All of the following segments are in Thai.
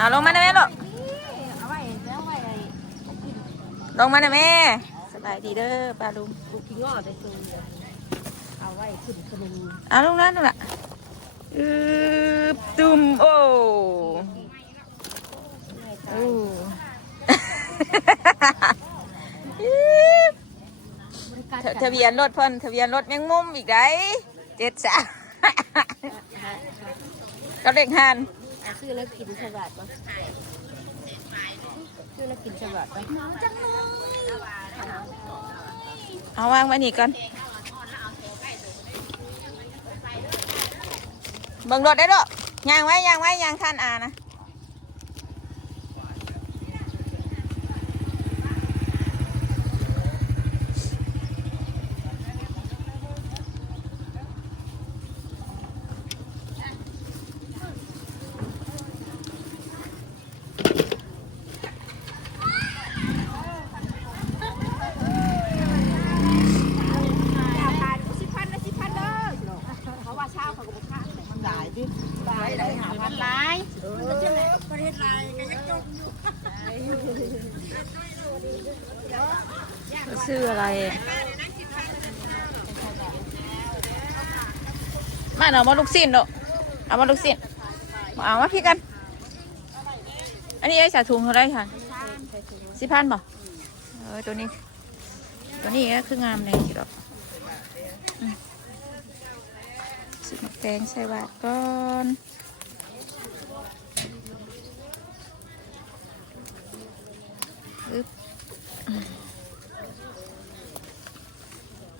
เอาลงมาได้ไหมลูกลงมาได้ไหมสบายดีเด้อป้าลุงเอาไว้ขึ้นขนมเอาลงนั่นน่ะตุ่มโอ้ทะเบียนรถเพิ่นทะเบียนรถแมงมุมอีกได้73กับเลขหันซื้อแล้วกินฉบับปะซื้อแล้วกินฉบับปะเอาวางไว้นี่ก่อนเบิ่งรถได้ด้วยยางไว้ยางคันนะซื้ออะไรมาเอามาลูกศิษย์เนาะเอามาลูกศิษย์เอามาพี่กันอันนี้ไอ้สาถุงเท่าไรค่ะ10,000บ่ตัวนี้ก็คืองามเลยสิดอกสิมาแปลงใส่บาตรก่อน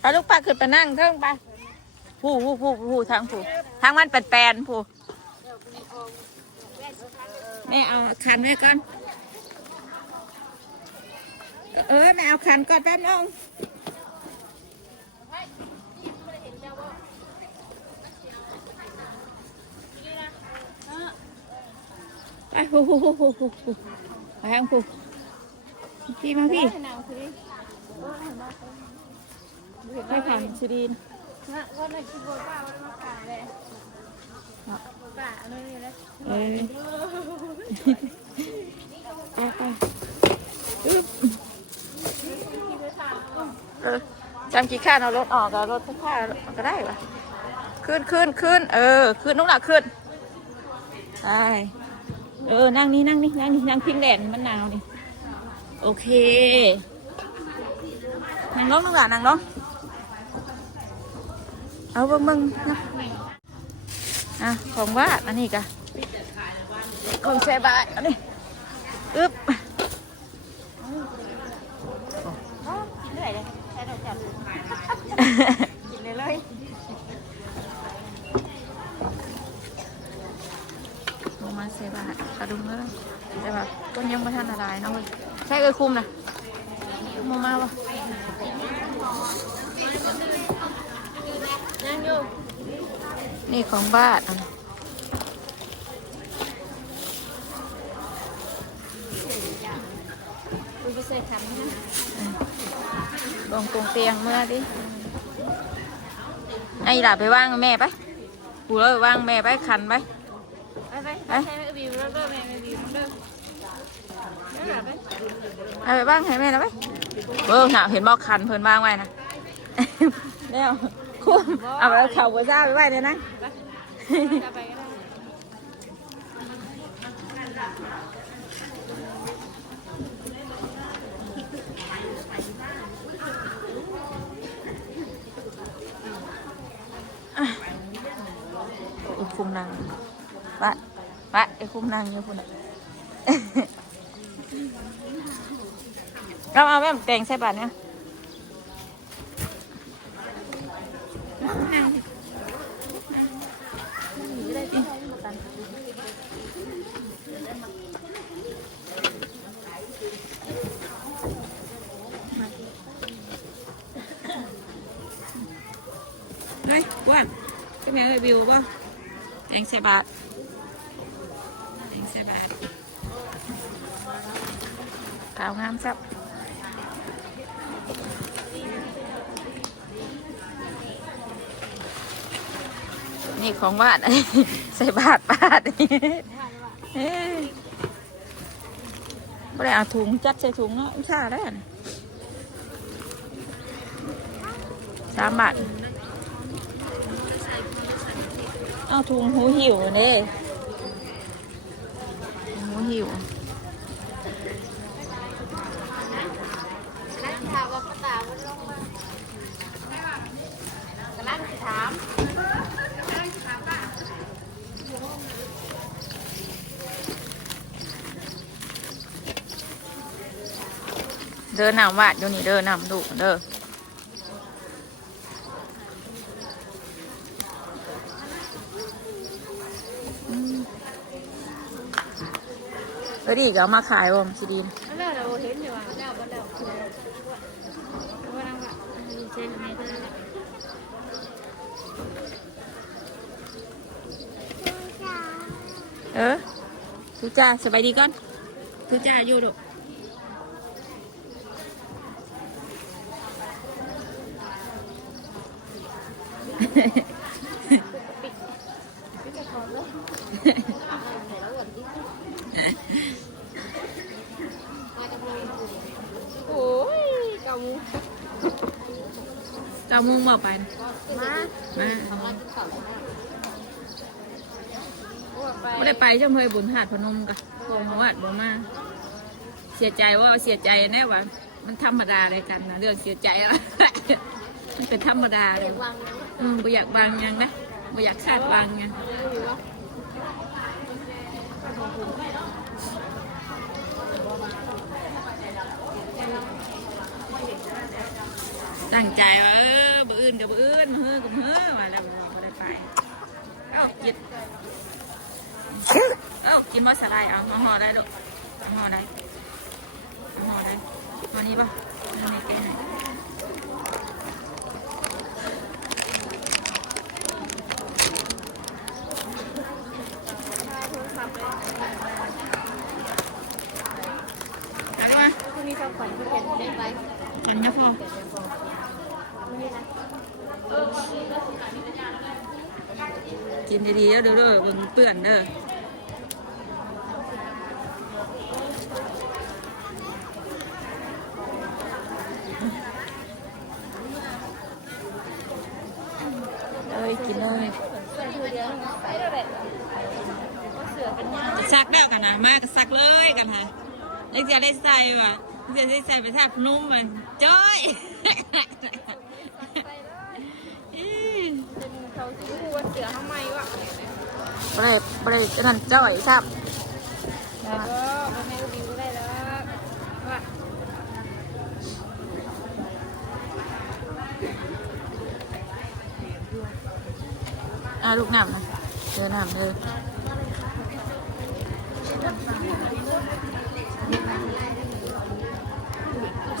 เอาลูกปลาขึ้นไปนั่งเทิงไปผู้ทางมันแปนผู้แม่เอาคันไว้ก่อนแม่เอาคันก่อนแป๊บนึงไปผู้ไปทางผู้พี่มาพี่ไม่ผ่านสุดินวันไหนกินบัวป้าวันมาขายเลยป้าอะไรเลยจำกี่ข้าเอารถออกเอารถสักข้าก็ได้ปะขึ้นขึ้นนุ่งหนักขึ้นใช่นั่งพิงแดดมันหนาวนี่โอเคนั่งลงนั่งลงเอาเบิ่งนะของวาดอันนี้กะของใส่บาตรอันนี้กินเลยใส่ดอกจับกินเลยลงมาใส่บาตรกระดุมแล้วแต่แบบต้นยังไม่ทันอะไรนะเว้ยใช่คุมนะมามาวะยังอยู่นี่ของบ้านลงตรงเตียงเมื่อดิไอ้หลับไปว่างแม่ไปกูเลยว่างแม่ไปขันไปเอาไปบ้างให้แม่นะไปหนาวเห็นบอกคันเพลินบ้างไว้นะเนี่ยคุ้มเอาไปเข่าหัวซ่าไปไว้เลยนะคุมนางวะไอ้คุมนางอยู่คุณเราเอาแบบแต่งใส่บาตรเนี่ยเลยว่าก็แม่ไปบิวป่ะแต่งใส่บาตรขาวงามจับนี่ของวาดใส่บาตร ไม่ได้เอาถุงจัดใส่ถุงเนาะชาได้อัน3 บาทเอาถุงหูหิวนี่หูหิวเดินนำวาดอยู่นี่เดินนำดูเด้อดีก็เอามาขายว่ะสิดีนแล้วเราเห็นอยู่ว่าแล้วก็แล้วว่านั่งว่าเช่นไม่ได้ทุจ้าสบายดีก่อนทุจ้าอยู่ดอกโอ้ยเก่ามุ้งมาไปมาไม่ได้ไปจังเลยบุญหาดพนมกะโค้งวัดบ่มาเสียใจว่าเสียใจแน่ว่ามันธรรมดาเลยกันนะเรื่องเสียใจอะไรมันเป็นธรรมดาเลยบ่อยากวางยังนะบ่อยากคาดวางยังตั้งใจว่าบ่อื่นกับบ่อื่นมือกับมือมาแล้วบ่ได้ไปกินมอสไลด์เอาห่อได้ลูกห่อได้วันนี้ป่ะนี่แกไหนอะไรวะคุณมีความฝันที่เป็นได้ไหมฉันนะพ่อกินดีๆแล้วเด้อมันเปื่อนเด้อกินเลยซักแล้วกันนะมากซักเลยกันฮะแล้วจะได้ใส่ป่ะจะได้ใส่ไปทาพนุ่มมันจ้อยเป็นเขาที่พูดเสือทำไมวะเบรกนั่นจ้อยครับแล้วก็ไม่รู้ดีก็ได้แล้วว่าลูกน้ำนะเดินน้ำเลย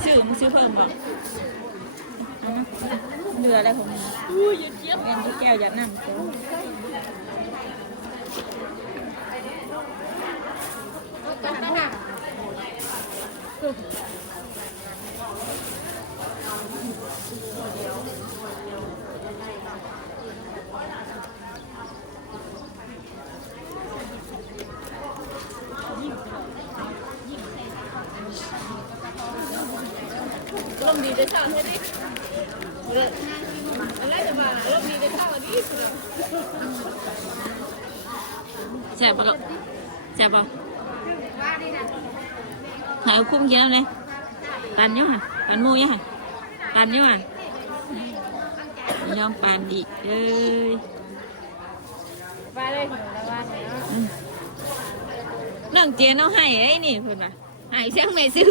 ซื้อเพิ่มบ่เรืออะไรของมึงยืดเจี๊ยบเงินที่แก้วยัดน้ำเจ้าลมดีได้เท่าไหร่ดิอะไรจะมาลมดีได้เท่านี้แซ่บปะลูกแซ่บปะหายคุ้มกินแล้วเลยปันอยู่ห่ะปันมูยังห่ะปันอยู่ห่ะยอมปันอีกเลยว่าเลยแล้วว่าไงน้องเจนเอาให้ไอ้นี่คุณป่ะให้เช่างไม่ซื้อ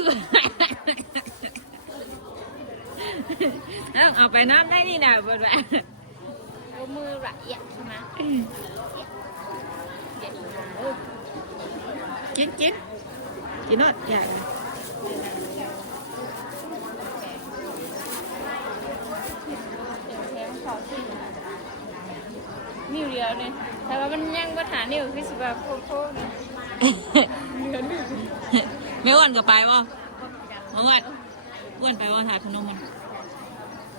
เอาไปน้ำได้นี่นะคุณป่ะเอามือละเอียดใช่ไหมกินนอดอยากนิ้วเดียวเนี่ยแต่ว่ามันยังปัญหานิ้วคือสิแบบโค้งๆเนี่ยไม่อ้วนก็ไปวะอ้วนไปว่าถ่ายขนมมัน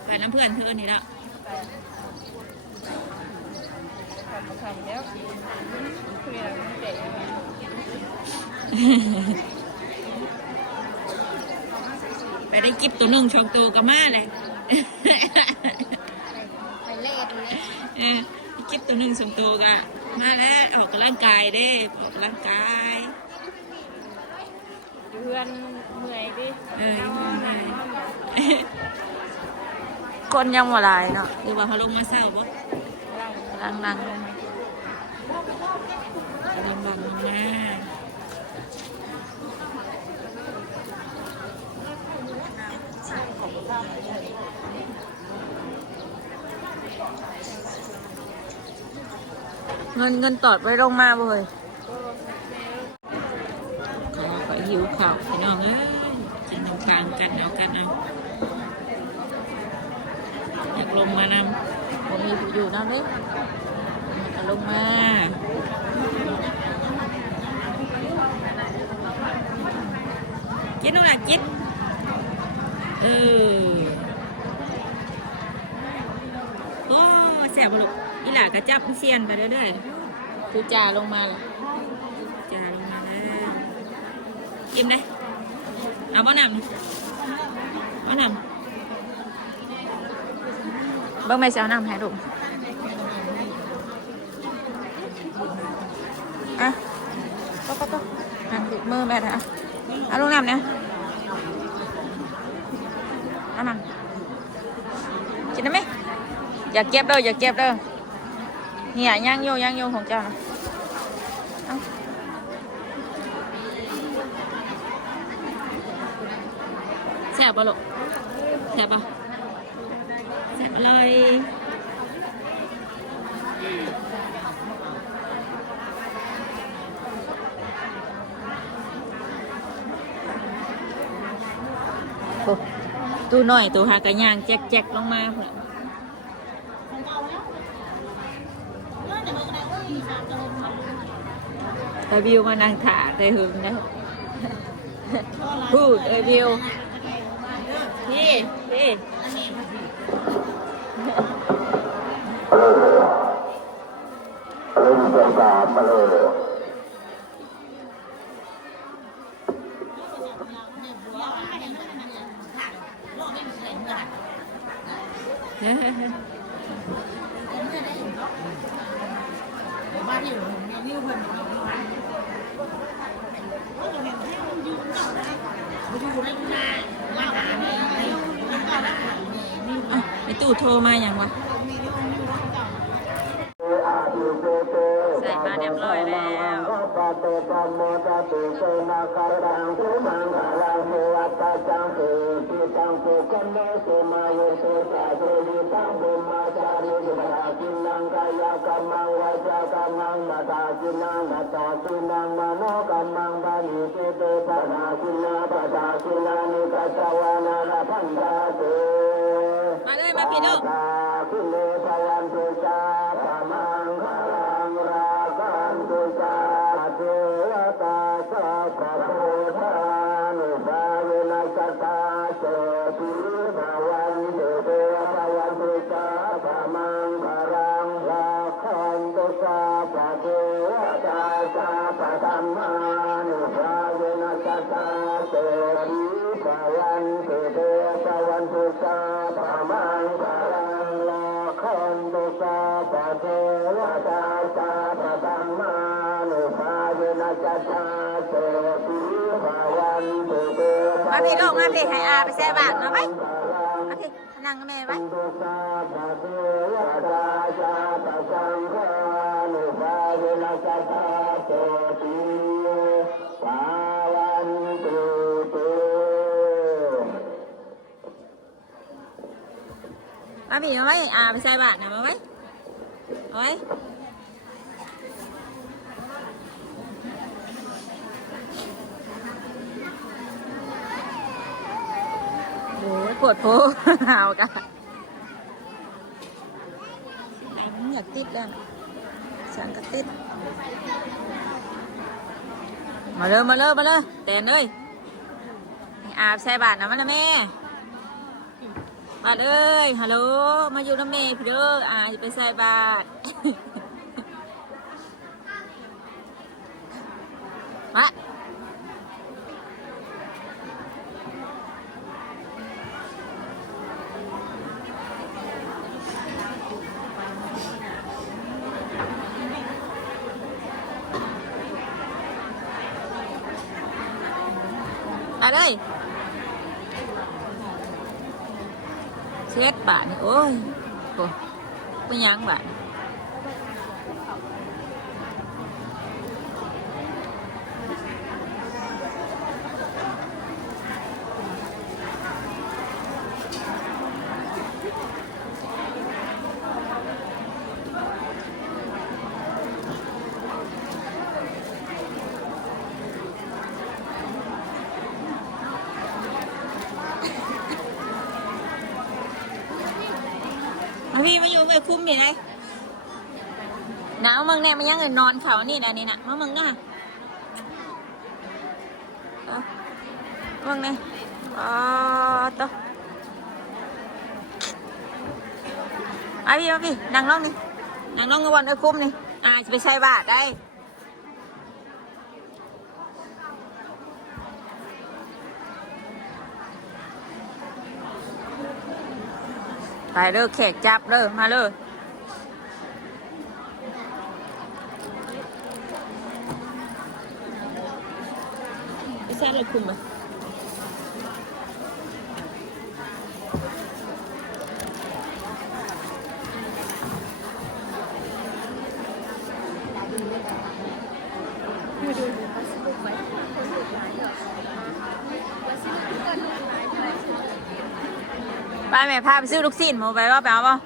ไปน้ำเพื่อนเธอนี่ละทำแล้วคืออะไรมันเด็ก ไปได้กิบตัวหนึ่งช่องตัวก็มาเลย ไปเล่นเลย กิบตัวหนึ่งช่องตัวก็มาแล้วออกกำลังกายเด้ออกกำลังกาย เพื่อนเมื่อยดิ คนยังว่าลายเนาะหรือว่าเขาลงมาเศร้าบ่นั่งกำลังบังหน้าเงินตอดไว้ลงมาบ่เลยขอหิวข้าวพี่น้องเอ้ยกินน้ำตาลกันเอาอยากลงมานำผมมีผู้อยู่น้ำเด้ลงมากินนู่นน่ะกินโอ้แสบลูกอีหล่ากระจับเซียนไปเรื่อยๆกูจ่าลงมาเลยจ่าลงมาแล้วอิ่มเลยเอาบ่นำเบิ่งแม่จะเอาน้ำให้ลูกอ่ะก็หันติดมือแม่นะเอาลูกน้ำเนี่ยน้ำกินได้ไหมอย่าเก็บเด้อเหี่ยย่างโยของเจ้านะแซ่บปะลูกแซ่บปะแซ่บอร่อยตู้หน่อยตัวหากระย่างแจ๊กลงมาเพื่อแต่วิวมานั่งถ่าได้หึงนะพูดวิวพี่ไอตู้โทรมาอย่างวะใส่มาเรียบร้อยแล้วมาเลยมาพี่น้องมาพี่ลูกมาพี่ให้อาไปแซ่บาทมาไหมมาพี่นั่งกับแม่ไว้มาพี่มาไหมอาไปแซ่บาทนะมาไหมเอาไว้โอ้ยปวดโผล่เอากันอยากติดแล้วฉันก็ติดมาเลยแตนเลยอาบใส่บาทนะมันนะแม่บาทเอ้ยฮัลโหลมาอยู่น้ำแม่พี่เด้อจะไปใส่บาทมา มาเลย11 บาทนี่โอ้ยโอ้ไม่ยั้งบาทพี่มาอยู่ไม่คุ้มอยู่ไหนหนาวมึงเนี่ยมันยังนอนเขานี่นะนี่นะมึงนะมึงเนี่ยต่อมาพี่นั่งลงนี่นั่งลงกันวันคุ้มนี่จะไปใส่บาทได้ไปเด้อแขกจับเด้อมาเลยไปแซ่เลยคุมไปไปแม่พาไปซื้อลูกชิ้นหมูไปว่าไปเอาป่ะ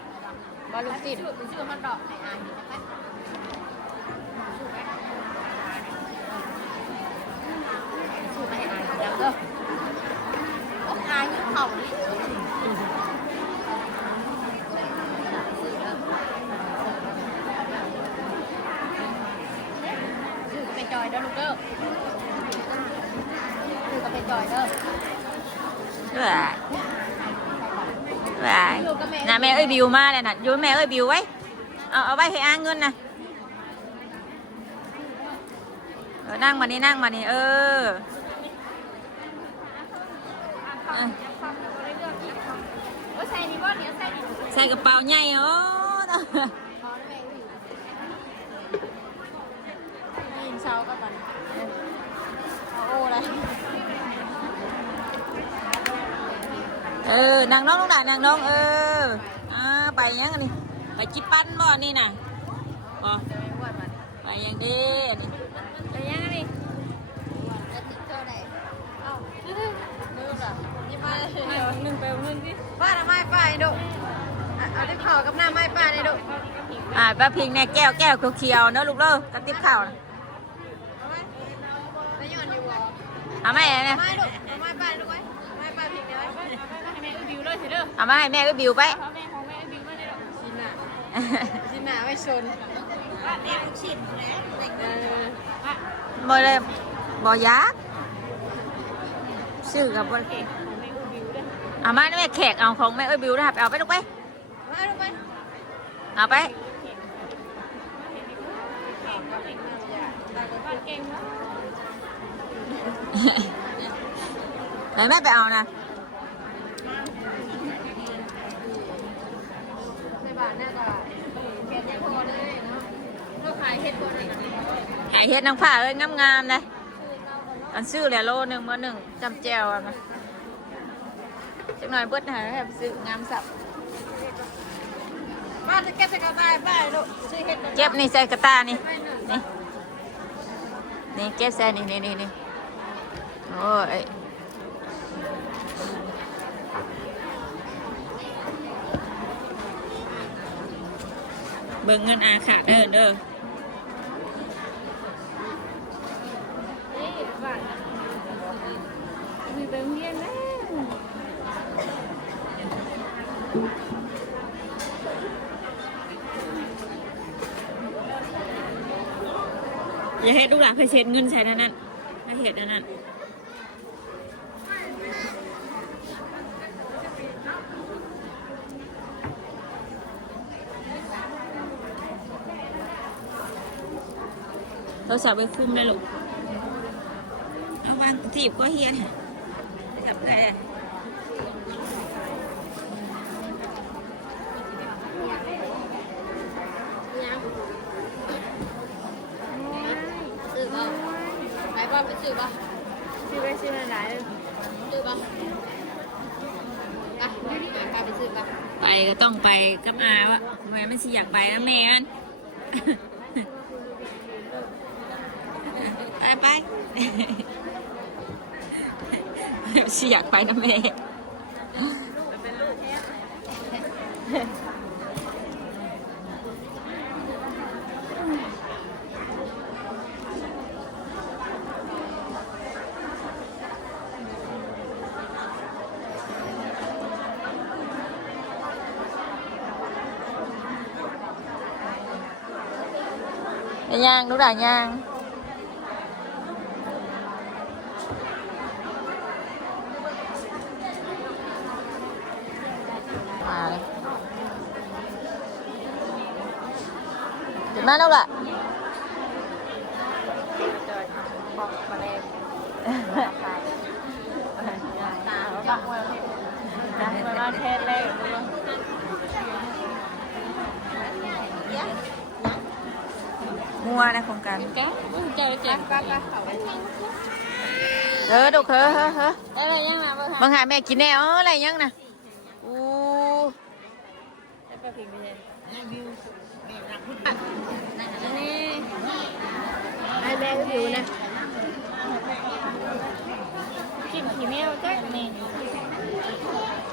ว่าลูกชิ้นซื้อมันดอกไหนอ่ะซื้อไปอ่านเดี๋ยวเด้ออ่านยิ่งเข่าเลยซื้อไปจอยเด้อลูกเด้อซื้อไปจอยเด้อน่ะแม่เอ้ยบิวมาเลยน่ะยูแม่เอ้ยบิวไว้เอาไว้ให้อ้างเงินนะนั่งมานี่ใส่กระเป๋าใหญ่โอ้ยินเช้าก็บันโอ้เลยนางน้องลูกหลานนางน้องไปยังนี่ไปจิปั้นบ่นี่น่ะบ่ไปยังดีไปยังนี่1ไป1สิป้าทำไมป้าดูเอาติ๊บข่าวกับหน้าไม้ป้านี่ดูป้าพิงเนี่ยแก้วเขียวๆเนอะลูกเด้อกระติ๊บข่าวเอาไหมเนี่ยไม่ดูเอาไม้ป้าดูไว้ไม้ป้าพิงเนี่ยเอามาให้แม่ก็บิวไปชินหนาไม่ชนบ่เลยบ่ยักซื้อกับบนเอามาแม่แขกเอาของแม่บิวนะครับเอาไปลูกไปเอาไปแม่ไปเอานะขายเฮ็ดนางผ้าเอ้ยงามๆเลยอันซื้อแหละโล1มื้อ1จำแจวมาจักหน่อยเบิดหาให้ซื้องามสับบ้านจะเก็บใส่กระต่ายบ้านลูกซื้อเฮ็ดเก็บนี่ใส่กระตานี่นี่เก็บใส่นี่โอ้ยเบิ่งเงินอาขาดเด้อมีเบิ่งเรียนแล้วอย่าเฮ็ดลูกหลานเคยเช็ดเงินใช้นั่นไม่เฮ็ดนั่นเราสอบไปคุ้มได้หรอเอาวางถีบก็เฮียนจับได้ซื้อป่ะไปป่ะไปซื้อป่ะ ซื้อไปซื้อหลายเลย ซื้อปะอ่ะนี่อ่ะไปซื้อปะ ไปก็ต้องไปกับอาวะทำไมมันสิอยากไปนะแม่มัน ไปไป สิอยากไปนะแม่ย่างลูกด่างย่างมาเลยถึงมาแล้วล่ะบอกมาเลยตาเขาบอกว่ามาเทศเลยมัวนะโครงการ แกเจ๊เจ๊ก็เขาไป ดูเฮ้อ อะไรยังมาบ้าง บางหาแม่กินแน่อะไรยังนะอู้ ไปพิมพ์ไปเลย นี่ไอแม่ก็อยู่นะกินขี้แมวจ้ะนี่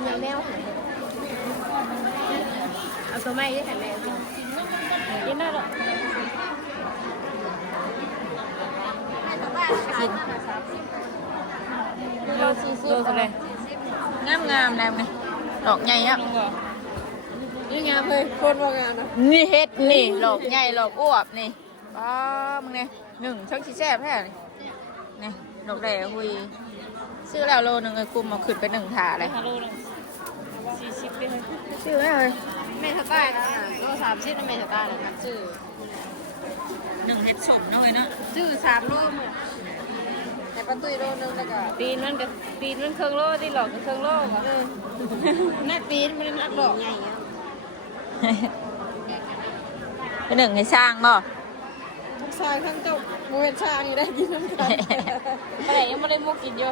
ยาแมวเอาตัวไม้ที่ไหนแม่กินได้หรอ กินโลเลยงามแล้วไงดอกใหญ่อ่ะ นี่งามเลยคนว่างามนะ นี่เฮ็ดนี่ดอกใหญ่ดอกอวบนี่ป้ามึงเนี่ยหนึ่งช่างชี้แซ่บแท้นี่ดอกแดงหุยซื้อแล้วโลนึงไอ้กุมเอาขึ้นไป1 ถาดเลย ฮัลโหลนึง40เลย ซื้อไหมเลย แม่สตาร์นะก็30นะแม่สตาร์นะซื้อ 1เฮ็ดสมน้อยเนาะ ซื้อ3โลหมดแต่ประตูโลนึงแล้วก็ปีนมันเครื่องโลที่หลอกเครื่องโลค่ะนัดปีนมันนัดหลอกใหญ่ เป็น1ให้สร้างบ่ ชายข้างเจ้าโมเห็นชางอยู่ได้ยินน้ำกันอะไรยังไม่ได้มุกกินอยู่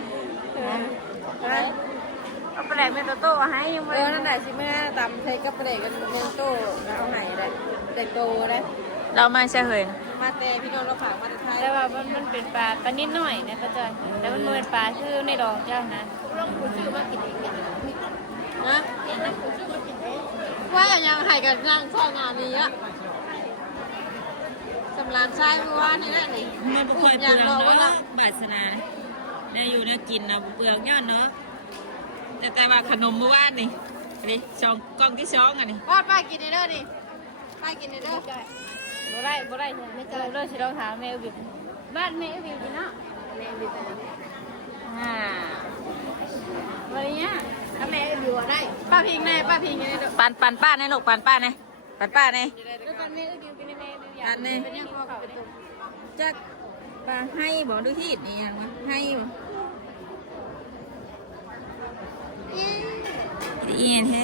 เอาไปแหลกเป็นโต้ให้ยังไม่ นั่นแหละสิแม่ตำใช้กับเด็กกันเมนโต้เอาไหนได้เด็กโตได้ เรามาเฉย มาแต่พี่น้องเราฝากมาไทยแต่ว่ามันเป็นปลานิดหน่อยนะป้าจอยแต่มันเป็นปลาชื่อในดองเจ้านะลองผู้ชื่อมากินเองนะผู้ชื่อมากินเองว่ายังให้กันนั่งช่องงานนี้อะสำรานใช้เมื่อวานนี่แหละนี่ มันบ่ค่อยเปลืองเนาะบาสนาเนี่ยอยู่เนี่ยกินนะเปลืองย้อนเนาะแต่ว่าขนมเมื่อวานนี่นี่กล่องที่2อ่ะนี่ ป้ากินในเด้อนี่ป้ากินในเด้อบ่ได้ไม่เจอเด้อสิเราถามแม่อุบิบ้านแม่อุบิเนาะแม่อุบิ วันนี้ถ้าแม่อยู่ได้ป้าพิงแน่ป้าพิงแน่เด้อ ปันป้าในลูกปันป้าในปันป้าใน แล้วตอนแม่อยู่กินแม่อยู่ ปันใน เป็นยังเขาเป็นตุ่ม จักปลาให้บอกดูที่นี่ยังให้บ่อีแท้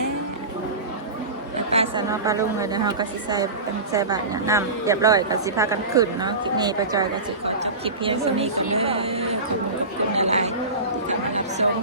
ไปสนอปลาลุงเลยนะเฮาก็สิใส่เป็นใส่บาตรเนี่ยน้ำเรียบร้อยก็สิพากันขึ้นเนาะคลิปนี้ไปจอยก็สิขอจบคลิปเพียงเท่านี้ก่อนเด้อขอบคุณอะไรที่เข้ามารับชม